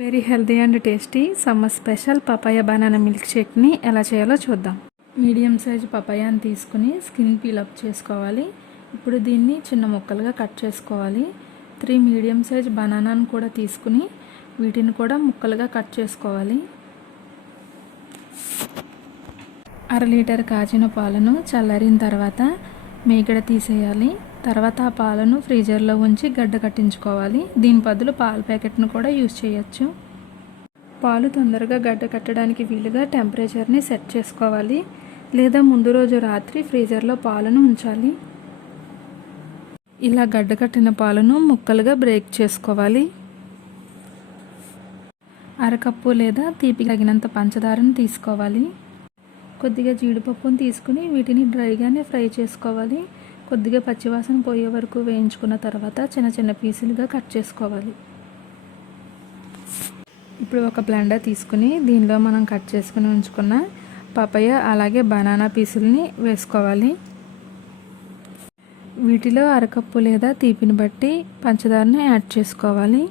Very healthy and tasty summer special papaya banana milk షేక్ని ఎలా చేయాలో చూద్దాం. మీడియం సైజ్ పపాయాని తీసుకుని స్కిన్ పీల్ అప్ చేసుకోవాలి. ఇప్పుడు దీన్ని చిన్న ముక్కలుగా కట్ చేసుకోవాలి. 3 మీడియం సైజ్ బనానాను కూడా తీసుకుని వీటిని కూడా ముక్కలుగా కట్ చేసుకోవాలి. 1/2 లీటర్ కాచిన పాలను చల్లారిన తర్వాత మీగడ తీసేయాలి. తర్వాత ఆ పాలను ఫ్రీజర్లో ఉంచి గడ్డ కట్టించుకోవాలి. దీని బదులు పాల ప్యాకెట్ను కూడా యూజ్ చేయొచ్చు. పాలు తొందరగా గడ్డ కట్టడానికి వీలుగా టెంపరేచర్ని సెట్ చేసుకోవాలి. లేదా ముందు రోజు రాత్రి ఫ్రీజర్లో పాలను ఉంచాలి. ఇలా గడ్డ కట్టిన పాలను ముక్కలుగా బ్రేక్ చేసుకోవాలి. 1/2 కప్పు లేదా తీపి తగినంత పంచదారను తీసుకోవాలి. కొద్దిగా జీడిపప్పును తీసుకుని వీటిని డ్రైగానే ఫ్రై చేసుకోవాలి. కొద్దిగా పచ్చివాసన పోయే వరకు వేయించుకున్న తర్వాత చిన్న చిన్న పీసులుగా కట్ చేసుకోవాలి. ఇప్పుడు ఒక బ్లెండర్ తీసుకుని దీనిలో మనం కట్ చేసుకుని ఉంచుకున్న పపాయ అలాగే బనానా పీసుల్ని వేసుకోవాలి. వీటిలో 1/2 కప్పు లేదా తీపిని బట్టి పంచదారని యాడ్ చేసుకోవాలి.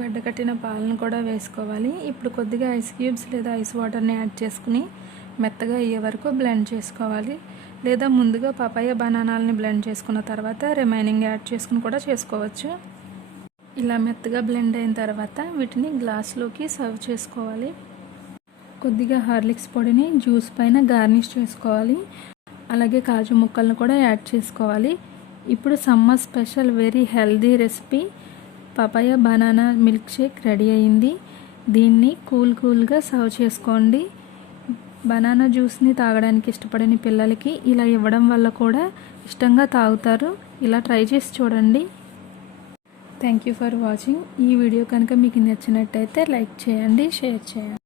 గడ్డ కట్టిన పాలను కూడా వేసుకోవాలి. ఇప్పుడు కొద్దిగా ఐస్ క్యూబ్స్ లేదా ఐస్ వాటర్ని యాడ్ చేసుకుని మెత్తగా అయ్యే వరకు బ్లెండ్ చేసుకోవాలి. లేదా ముందుగా పపాయ బనానాలని బ్లెండ్ చేసుకున్న తర్వాత రిమైనింగ్ యాడ్ చేసుకుని కూడా చేసుకోవచ్చు. ఇలా మెత్తగా బ్లెండ్ అయిన తర్వాత వీటిని గ్లాస్లోకి సర్వ్ చేసుకోవాలి. కొద్దిగా హార్లిక్స్ పొడిని జ్యూస్ పైన గార్నిష్ చేసుకోవాలి. అలాగే కాజు ముక్కలను కూడా యాడ్ చేసుకోవాలి. ఇప్పుడు summer special very healthy recipe papaya banana milkshake ready అయింది. దీన్ని కూల్గా సర్వ్ చేసుకోండి. బనానా జ్యూస్ని తాగడానికి ఇష్టపడని పిల్లలకి ఇలా ఇవ్వడం వల్ల కూడా ఇష్టంగా తాగుతారు. ఇలా ట్రై చేసి చూడండి. Thank you for watching. ఈ వీడియో కనుక మీకు నచ్చినట్టయితే లైక్ చేయండి, షేర్ చేయండి.